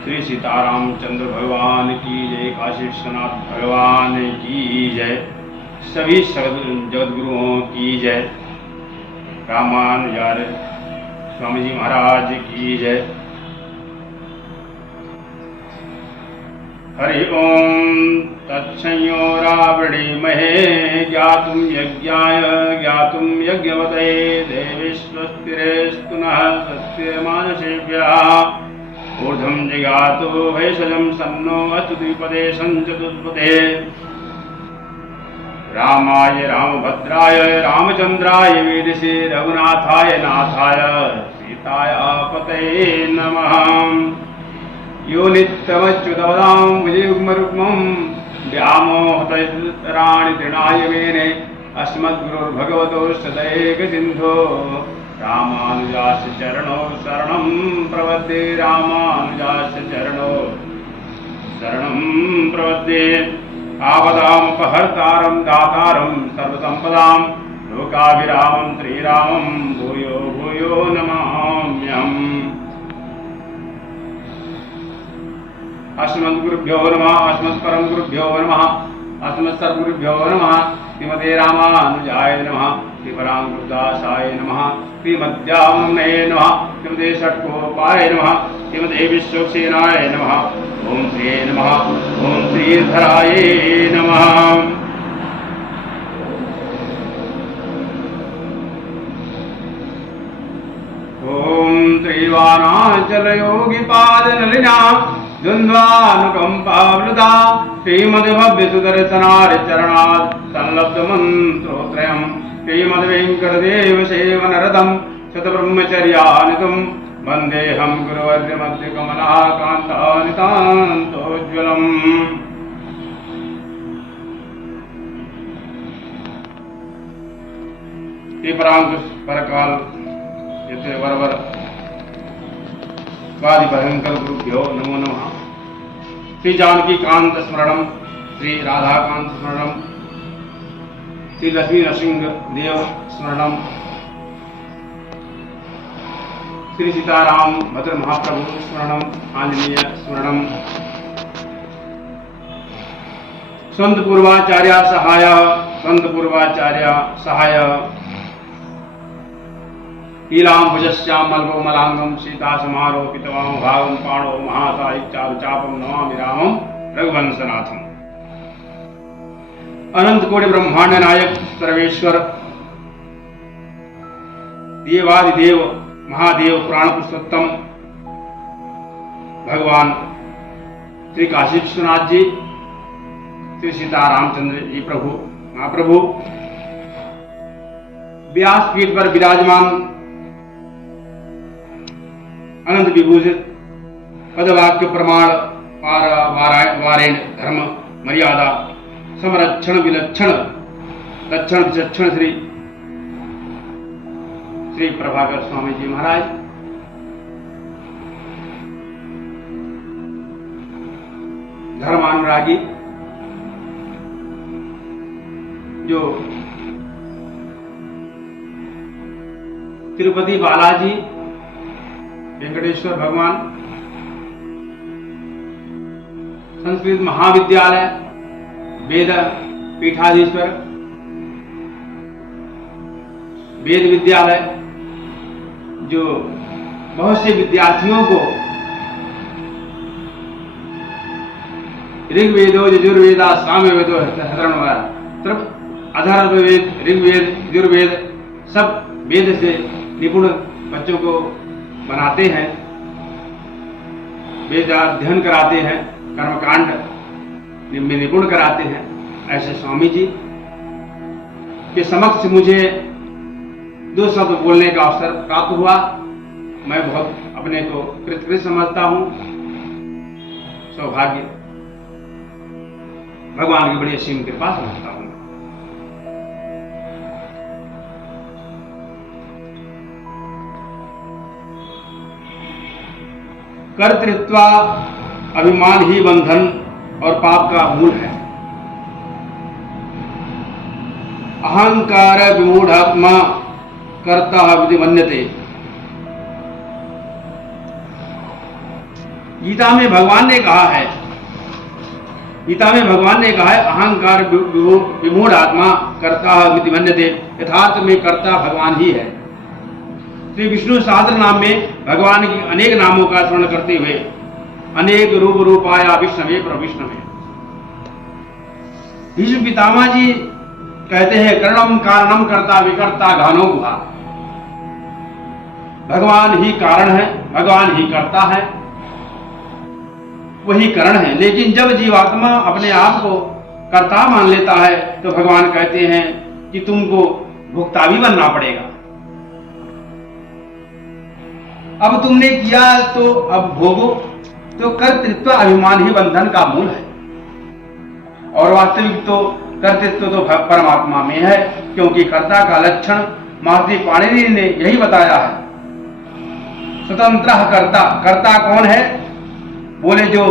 श्री सीतारामचंद्र भगवान की जय, काशी विश्वनाथ भगवान की जय, सभी जगत गुरुओं की जय, रामानुजाचार्य स्वामी जी महाराज की जय। हरि ओम तत्संयो रावणीमहे ज्ञातुं यज्ञाय ज्ञातुं यज्ञवते देवीष्वस्तिरेस्तु नः सत्यमानसेभ्यः ऊर्ध्वं जिगातो भैषजं सन्नो अस्तु द्विपदे सञ्चतुष्पदे। रामाय रामभद्राय रामचन्द्राय वेदसे रघुनाथाय नाथाय सीताय पतये नमः। यो नित्यमच्युतपदां विजयुग्मरुग्मं व्यामोहतराणि तृणाय मेने अस्मद्गुरुर्भगवतोऽस्य दयैकसिन्धो रामानुजास्य चरणौ शरणं प्रपद्ये, रामानुजास्य चरणौ शरणं प्रपद्ये। आपदामपहर्तारं दातारं सर्वसम्पदां लोकाभिरामं श्रीरामं भूयो भूयो नमाम्यहम्। अस्मद्गुरुभ्यो नमः, अस्मत्परम गुरुभ्यो नमः, अस्मत्सर्वगुरुभ्यो नमः। श्रीमते रामानुजाय नमः, श्रीपराङ्कुरदासाय नमः, श्रीमद्यामने नमः, श्रीमते षट्कोपाय नमः, श्रीमते विश्वक्सेनाय नमः। ओम श्री नमः, ओम श्रीधराय नमः। ओम श्रीवाणाचलयोगिपादनलिना द्वन्द्वानुकम्पावृता श्रीमद्भव्यसुदर्शनारिचरणात् संलब्धमन्त्रोत्रयम् श्रीमद्वेङ्कटदेवसेवनरतं शतब्रह्मचर्यानितं वन्देऽहं गुरुवर्यमध्यकमलाकान्तानितान्तोज्ज्वलम्। श्रीपराङ्कुश परकाल यते वरवर स्वादिभयंकर गुरुभ्यो नमो नमः। श्री जानकी कांत स्मरणम, श्री राधाकांत स्मरणम, श्री लक्ष्मी नरसिंह देव स्मरणम, श्री सीताराम भद्र महाप्रभु स्मरणम, आंजनेय स्मरणम। संत पूर्वाचार्य सहाय, संत पूर्वाचार्य सहाय लीलाम्बुजश्यामल्कोमलांगं सीता समारोपितवां भागं पाणो महासायुज्चारुचापं नमामि रामं रघुवंशनाथम्। अनंत कोटि ब्रह्मांड नायक सर्वेश्वर देवादिदेव महादेव पुराण पुरुषोत्तम भगवान श्री काशी विश्वनाथ जी, श्री सीतारामचंद्र जी प्रभु महाप्रभु व्यासपीठ पर विराजमान अनंत विभूषित पदवाक्य प्रमाण वारेण धर्म मर्यादा संरक्षण विलक्षण लक्षण विचक्षण श्री श्री प्रभाकर स्वामी जी महाराज, धर्मानुरागी जो तिरुपति बालाजी वेंकटेश्वर भगवान संस्कृत महाविद्यालय वेद पीठाधीश्वर वेद विद्यालय जो बहुत से विद्यार्थियों को ऋग्वेदो यजुर्वेदा सामवेदो अथर्ववेद ऋग्वेद यजुर्वेद सब वेद से निपुण बच्चों को बनाते हैं, वेदाध्ययन कराते हैं, कर्मकांड में निपुण कराते हैं। ऐसे स्वामी जी के समक्ष मुझे दो शब्द बोलने का अवसर प्राप्त हुआ। मैं बहुत अपने को कृतकृत समझता हूँ। सौभाग्य भगवान की बड़ी असीम कृपा समझता हूँ। कर्तृत्व अभिमान ही बंधन और पाप का मूल है। अहंकार विमूढ़ात्मा कर्ता विधि मन्यते। गीता में भगवान ने कहा है, अहंकार विमूढ़ आत्मा कर्ता इति मन्यते, यथार्थ में कर्ता भगवान ही है। श्री विष्णु सहस्त्र नाम में भगवान की अनेक नामों का स्मरण करते हुए अनेक रूपाया विष्णवे प्रविष्णवे। भीष्म पितामह जी कहते हैं, करणम कारणम कर्ता विकर्ता घानो गुहा। भगवान ही कारण है, भगवान ही कर्ता है, वही करण है। लेकिन जब जीवात्मा अपने आप को कर्ता मान लेता है तो भगवान कहते हैं कि तुमको भुक्ता भी बनना पड़ेगा। अब तुमने किया तो अब भोगो। तो कर्तृत्व अभिमान ही बंधन का मूल है, और वास्तविक तो कर्तृत्व तो परमात्मा में है, क्योंकि कर्ता का लक्षण महर्षि पाणिनि ने यही बताया है। स्वतंत्र कर्ता, कर्ता कौन है? बोले जो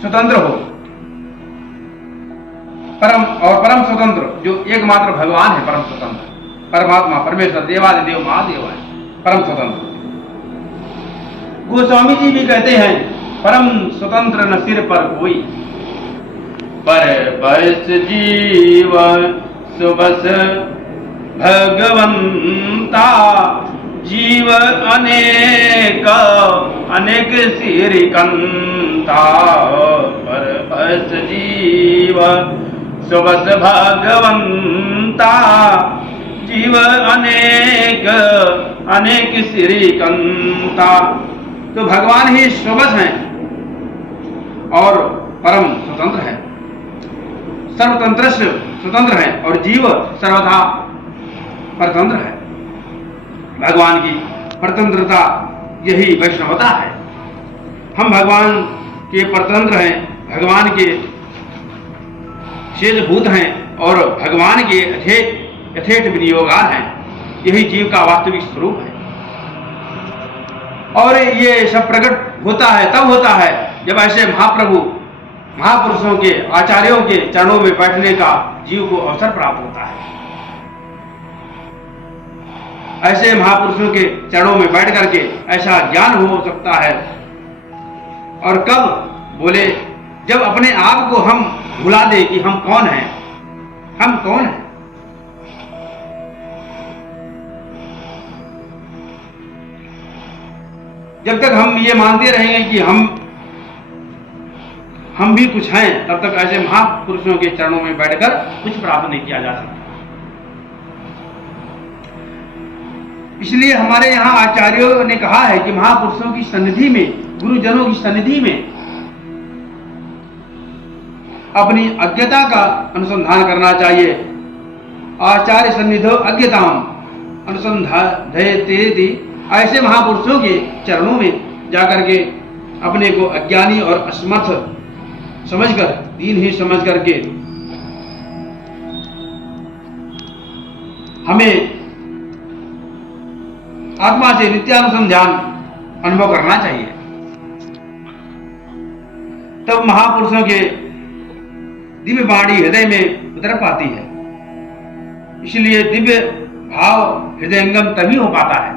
स्वतंत्र हो, परम स्वतंत्र, जो एकमात्र भगवान है परम स्वतंत्र, परमात्मा परमेश्वर देवादिदेव महादेव है परम स्वतंत्र। गोस्वामी जी भी कहते हैं, परम स्वतंत्र न सिर पर कोई, पर बस जीव सुबस भगवंता, जीव अनेक अनेक सिरिकंता, पर बस जीव सुबस भगवंता, जीव अनेक अनेक सिरिकंता। तो भगवान ही स्वबस हैं और परम स्वतंत्र है, सर्वतंत्र स्वतंत्र है, और जीव सर्वथा परतंत्र है। भगवान की परतंत्रता यही वैष्णवता है। हम भगवान के परतंत्र हैं, भगवान के शेषभूत हैं और भगवान के यथेष्ट विनियोगार हैं। यही जीव का वास्तविक स्वरूप है। और ये सब प्रकट होता है, तब होता है जब ऐसे महाप्रभु महापुरुषों के आचार्यों के चरणों में बैठने का जीव को अवसर प्राप्त होता है। ऐसे महापुरुषों के चरणों में बैठ करके ऐसा ज्ञान हो सकता है। और कब? बोले जब अपने आप को हम भुला दे कि हम कौन हैं, हम कौन हैं। जब तक हम ये मानते रहेंगे कि हम भी कुछ हैं, तब तक ऐसे महापुरुषों के चरणों में बैठकर कुछ प्राप्त नहीं किया जा सकता। इसलिए हमारे यहाँ आचार्यों ने कहा है कि महापुरुषों की सन्निधि में, गुरुजनों की सन्निधि में अपनी अज्ञता का अनुसंधान करना चाहिए। आचार्य सन्निधो अज्ञताम अनुसंधायतेति। ऐसे महापुरुषों के चरणों में जाकर के अपने को अज्ञानी और असमर्थ समझकर, दीनहीन समझ करके हमें आत्मा से नित्यानुसंधान अनुभव करना चाहिए। तब महापुरुषों के दिव्य वाणी हृदय में उतर पाती है। इसलिए दिव्य भाव हृदयंगम तभी हो पाता है।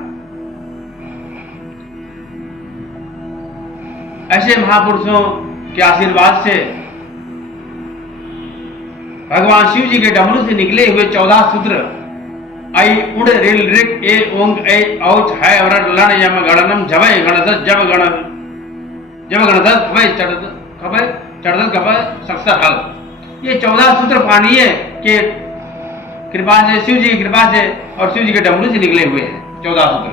ऐसे महापुरुषों के आशीर्वाद से भगवान शिव जी के डमरू से निकले हुए 14 सूत्र आई उड़ रिल रिक ए ओंग ए औच है वरण लण यम गणनम जवय गणदस जब गणदस खबय चढ़दल खबय सक्सर हल। ये 14 सूत्र पानीय के कृपा से, शिव जी की कृपा से और शिव जी के डमरू से निकले हुए हैं 14 सूत्र।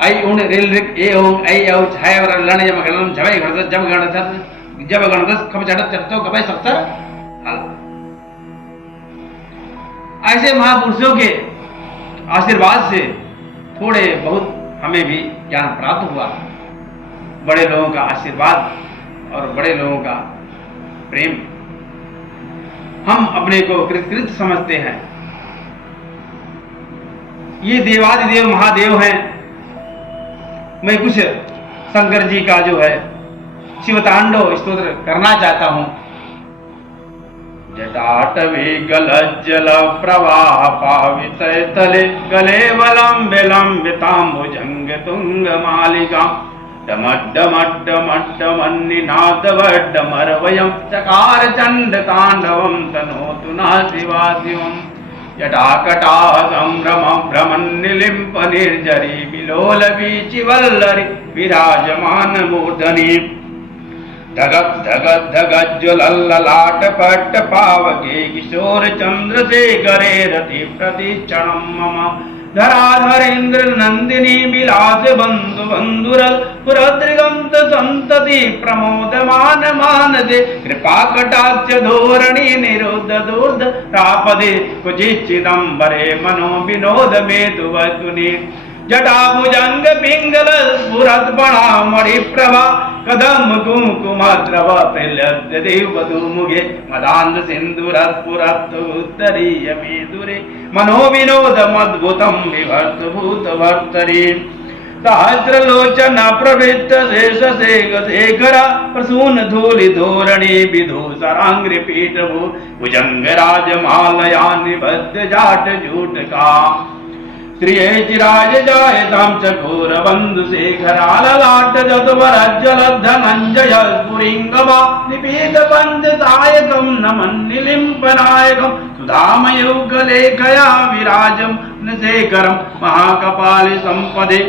आई उण रेल रिक ए ओंग ऐ औ छाय वर लण यम गणनम जवय गणदस जब गणदस खब चढ़त चढ़तो खबय सक्सर हल। ऐसे महापुरुषों के आशीर्वाद से थोड़े बहुत हमें भी ज्ञान प्राप्त हुआ। बड़े लोगों का आशीर्वाद और बड़े लोगों का प्रेम, हम अपने को कृतकृत समझते हैं। ये देवादिदेव महादेव हैं। मैं कुछ शंकर जी का जो है शिवतांडव स्तोत्र करना चाहता हूं। जटाटवी गलज्जल प्रवाह पावित तले गले वलंबिताम्बुजंग तुंग मालिका डमड्डमड्डमड्डमन्निनादवड्डमरवयं चकार चण्ड ताण्डवं तनोतु नः शिवा शिवम् जटाकटा संभ्रम भ्रमन्निलिम्प निर्जरी विलोल वीचिवल्लरी विराजमान मूर्धनि धगत धगत धगत ज्वलल्ललाट पट्ट पावके किशोर चंद्रशेखरे रति प्रतिक्षणं मम धराधरेन्द्र नंदिनी विलास बंधु बंधुरल पुरद्रिगंत संतति प्रमोदमान मानसे कृपा कटाक्ष धोरणी निरुद्ध दूर्ध तापदे कुचिचिदंबरे मनो विनोद मेतु वतुनि जटाभुजंग पिंगल स्फुरत बणा मणिप्रभा कदम कुंकुमद्रव प्रलब्ध देवदू मुगे मदांध सिंधुरस्फुरत उत्तरीय मेदुरे मनो विनोद मद्भुतं विभर्त भूत भर्तरी सहस्रलोचन प्रवृत्त शेष शेखर प्रसून धूलि धोरणी विधूसरांग्रि पीठभू भुजंग राजमालया निबद्ध जाट जूटका श्रियचिराज जायतां चकोर बंधु शेखराललाट जतवरज्जलधनञ्जय स्फुरिङ्गमा निपीत पञ्चसायकं नमन्निलिम्पनायकं सुधामयुगलेखया विराजं शेखरं महाकपालि संपदे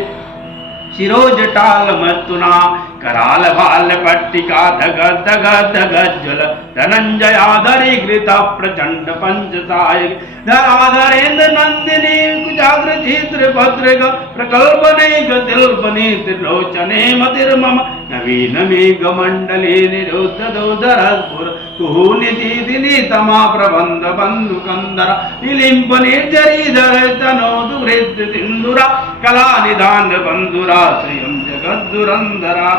शिरोजटालमस्तुना कराल भाल पट्टिका धग धग धग ज्वल धनंजयाधरी घृत प्रचंड पंचसाय धराधरेन्द्र नंदिनी कुजाग्र चित्र भद्रग प्रकल्पनेक शिल्पने त्रिलोचने मतिर्मम नवीन मेघ मंडले निरुद्ध दोधरस्फुर कुहुनिधि तमा प्रबंध बंधु कंदर निलिंप निर्जरीधर तनोतु हृद सिंधुरा कला निधान बंधुरा स्वयं जगद्दुरंधरा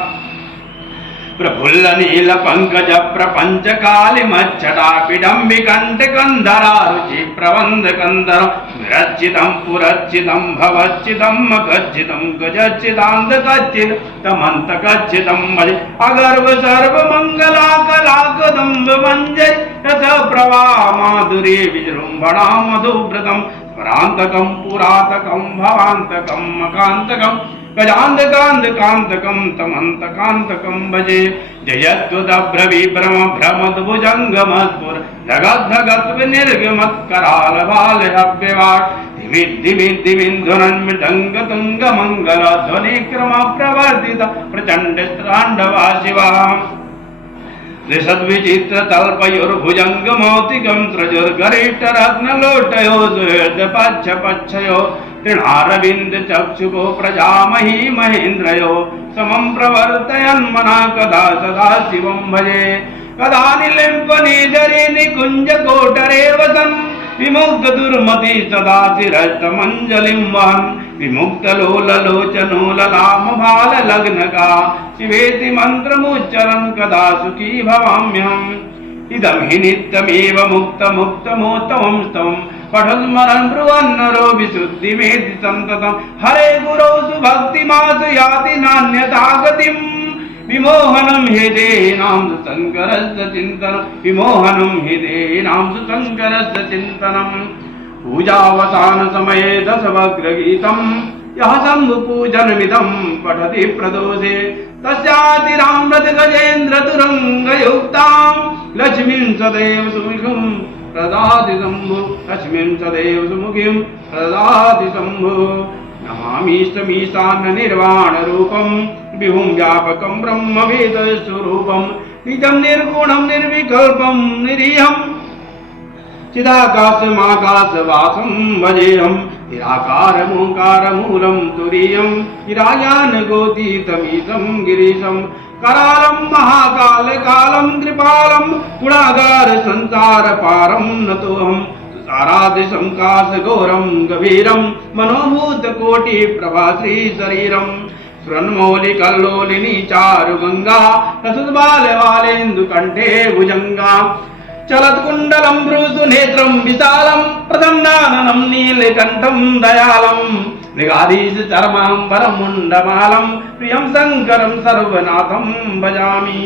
प्रफुल्ल नील पंकज प्रपंच काली मच्छटा पिडम्बि कंठ कंधरा रुचि प्रबंध कंधर विरचितं पुरचितं भवच्चितं मकच्चितं गजच्चिदांध कच्चित तमंत कच्चितं भजे अगर्भ सर्व मंगला कला कदम्ब मंजय यथ प्रभा माधुरी विजृंभणा मधुव्रतं स्मरांतकं पुरातकं भवांतकं मकांतकं गजांधकांधकांतकं तमंतकांतकं भजे जयत्वदभ्रविभ्रम भ्रमद्भुजंगमस्फुर धगत धगत विनिर्गमत् कराल बाल अव्यवाट धिमित् धिमित् धिमिन्ध्वनन् मृदंग तुंग मंगल ध्वनि क्रम प्रवर्तित प्रचंड तांडवा शिवा विचित्र तल्पयोर्भुजंग मौतिकं त्रजुर्गरिष्ठ रत्न लोटयो सुहृद पच्छ पच्छयो तृणारविंद चक्षुगो प्रजामही महेन्द्रयो समं प्रवर्तयन् मना कदा सदा शिवं भजे कदा निलिम्प निजरि निकुंज कोटरे वसन् विमुक्त दुर्मति सदा शिरस्तमंजलिं वहन् विमुक्त लोल लोचनो ललाम भाल लग्नका शिवेति मंत्रमुच्चरन् कदा सुखी भवाम्यहम् इदं हि नित्यमेव मुक्त मुक्तमोत्तमं स्तवं पठन्स्मरन् ब्रुवन्नरो विशुद्धिमेति सन्ततं हरे गुरौ सुभक्तिमास याति नान्यथा गतिम् विमोहनं हि देहिनां सुशङ्करस्य चिन्तनं विमोहनं हि देहिनां सुशङ्करस्य चिन्तनं पूजावसान समये दशवग्रगीतं यः शम्भुपूजनमिदं पठति प्रदोषे तस्यातिरामृत गजेन्द्र तुरङ्गयुक्तां लक्ष्मीं सदैव सुमुखीं प्रदाति शम्भु लक्ष्मीं सदैव सुमुखीं प्रदाति शम्भु नमामीष्टमीशान निर्वाणरूपं विभुं व्यापकं ब्रह्मवेदस्वरूपं निजं निर्गुणं निर्विकल्पं निरीहं चिदाकाशमाकाशवासं भजेऽहं निराकारमोङ्कारमूलं तुरीयं हिरायानगोतीतमीशं गिरीशं करालं महाकालकालं कृपालं गुणागार संसारपारं नतोऽहं तुषारादिशंकाशघोरं गभीरं मनोभूतकोटिप्रभाश्री शरीरं स्वर्णमौलिकल्लोलिनी चारुगंगा रसुद्बालवालेन्दुकण्ठे भुजंगा चलत्कुण्डलं भ्रूसुनेत्रं विशालं प्रदम्नाननं नीलकण्ठं दयालं मृगाधीश चर्माम्बरमुण्डमालं प्रियं शङ्करं सर्वनाथं भजामि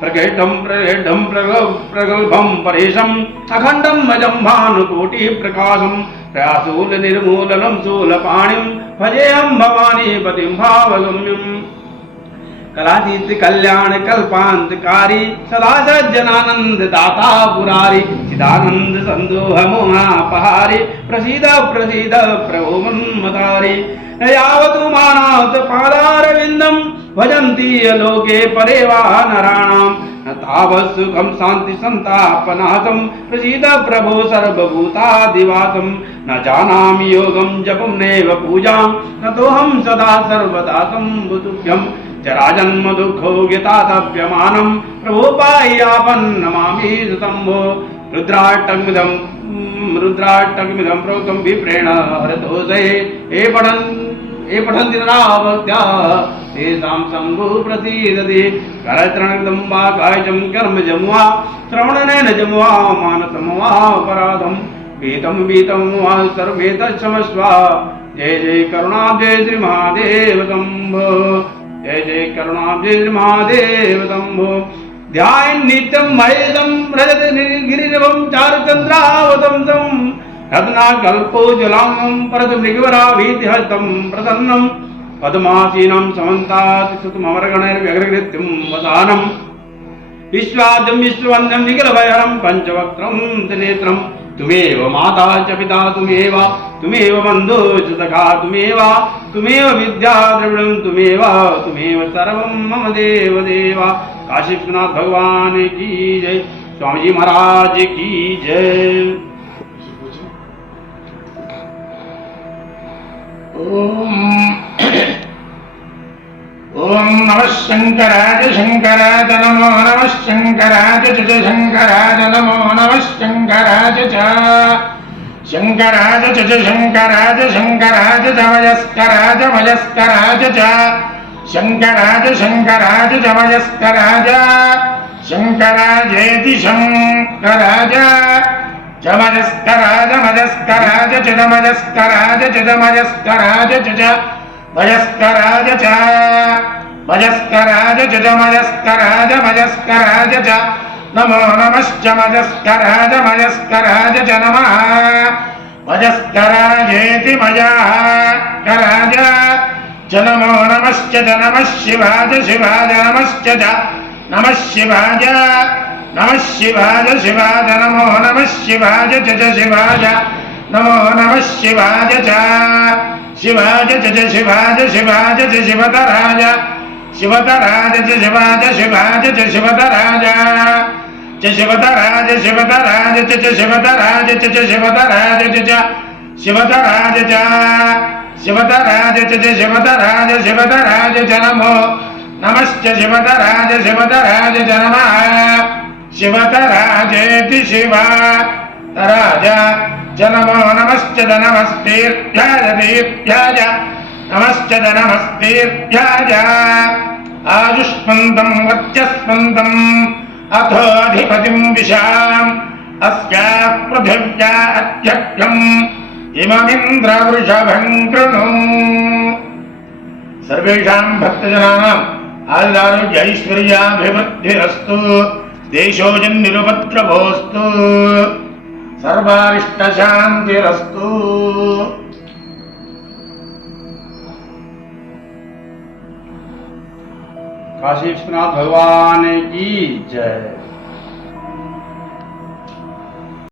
प्रकेटं प्रलेढं प्रगल्भं परेशम् अखण्डं अजं भानुकोटिप्रकाशं प्रयासूलनिर्मूलनं शूलपाणिं भजेऽहं भवानीपतिं भावगम्यम् कलातीत कल्याण कल्पांतकारी सदा सज्जनानंद दाता पुरारी चिदानंद संदोह मोहापहारी प्रसीद प्रसीद प्रभो मन्मतारी यावतु मानात पादारविंदम भजन्ति लोके परेवा नराणाम तावत् सुखम शांति संतापनाशम प्रसीद प्रभो सर्वभूतादिवासम न जानामि योगम जपम नैव पूजां न तोहम सदा सर्वदा संभुतुभ्यं जराजन्म दुःखो गतातप्यमानं प्रभो पाह्यापं नमामि सुतम्भो रुद्राष्टकमिदं प्रोक्तं विप्रेण हरतोषे ये पठन्ति नराभक्त्या तेषां शम्भुः प्रसीदति करचरणकृतं वा कायजं कर्मजं वा श्रवणनेन जं वा मानसं वा अपराधं वीतं वा सर्वे तत्क्षमस्व जय जय करुणाब्धे श्री महादेव शम्भो जय जय करुणाब्धे श्री महादेव शम्भो ध्यान नित्यं महेशं रजत गिरिनभं चारुचन्द्रावतंसं रत्नाकल्पोज्ज्वलां परतमृगवराभीतिहस्तं प्रसन्नं पद्मासीनं समन्तात् सुतममरगणैर्व्यग्रकृत्यं वदानं विश्वाद्यं विश्ववन्द्यं निखिलभयहरं पञ्चवक्त्रं त्रिनेत्रं तुमेव माता च पिता तुमेव बन्धो च सखा तुमेव विद्या द्रविणं तुमेव सर्वं मम देव देव। काशी विश्वनाथ भगवान की जय, स्वामी जी महाराज की जय। ओम नमः शंकराय शंकराय नमो नमः शंकराय च शंकराय नमो नमः शंकराय च शंकराय च शंकराय शंकराय च मयस्कराय मयस्कराय च शंकराय शंकराय च मयस्कराय शंकरायेति शंकराय च मयस्कराय मयस्कराय च मयस्कराय च मयस्कराय च मयस्कराय च मयस्कराय च मयस्कराय मयस्कराय च नमो नमश्च मयस्कराय मयस्कराय च नमः मयस्करायेति मयस्कराय च नमो नमश्च नमः शिवाय शिवाय नमश्च नमः शिवाय शिवाय नमो नमः शिवाय च शिवाय नमो नमः शिवाय च शिवाय च शिवाय शिवाय च शिवतराय शिवतराय च शिवाय शिवाय च शिवतराय च शिवतराय शिवतराय च शिवतराय च शिवतराय च शिवतराय च शिवतराय च शिवतराय शिवतराय च नमो नमश्च शिवतराय शिवतराय च नमः शिवतराजेति शिवतराय च नमो नमश्च नमस्तेभ्याय देभ्याय नमश्च नमस्तेभ्याय आयुष्मन्तं वर्चस्मन्तम् अथोऽधिपतिं विशाम् अस्याः पृथिव्या अध्यक्षम् इममिन्द्रवृषभं कृणु। सर्वेषां भक्तजनानाम् आयुरारोग्यैश्वर्याभिवृद्धिरस्तु देशोऽजन्निरुपद्रवोऽस्तु सर्वारिष्टशान्तिरस्तु। काशी विश्वनाथ भगवान की जय।